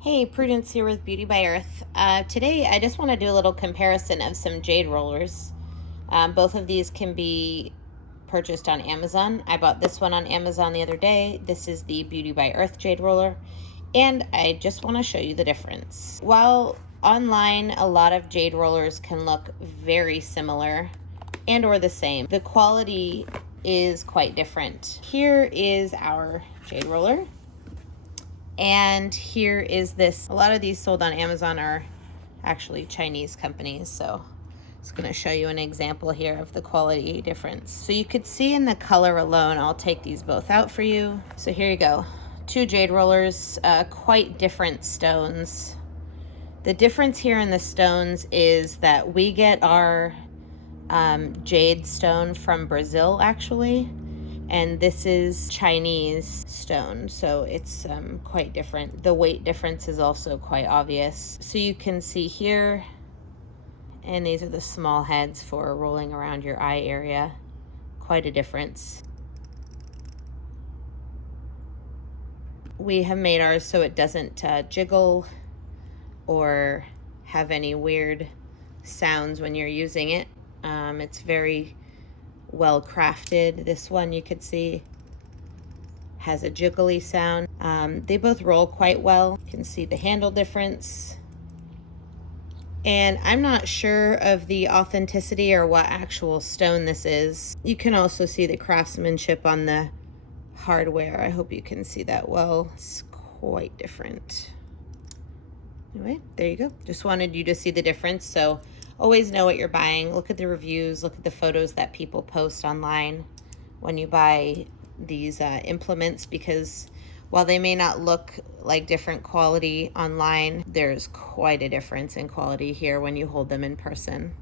Hey, Prudence here with Beauty by Earth. Today I just want to do a little comparison of some jade rollers. Both of these can be purchased on Amazon. I bought this one on Amazon the other day. This is the Beauty by Earth jade roller, and I just want to show you the difference. While online a lot of jade rollers can look very similar and or the same, the quality is quite different. Here is our jade roller. And here is this. A lot of these sold on Amazon are actually Chinese companies, so I'm just gonna show you an example here of the quality difference. So you could see in the color alone, I'll take these both out for you. So here you go, two jade rollers, quite different stones. The difference here in the stones is that we get our jade stone from Brazil actually, and this is Chinese stone, so it's quite different. The weight difference is also quite obvious. So you can see here, and these are the small heads for rolling around your eye area. Quite a difference. We have made ours so it doesn't jiggle or have any weird sounds when you're using it. It's very well crafted. This one you could see has a jiggly sound. They both roll quite well. You can see the handle difference. And I'm not sure of the authenticity or what actual stone this is. You can also see the craftsmanship on the hardware. I hope you can see that well. It's quite different. Anyway, there you go. Just wanted you to see the difference. So always know what you're buying. Look at the reviews, look at the photos that people post online when you buy these implements, because while they may not look like different quality online, there's quite a difference in quality here when you hold them in person.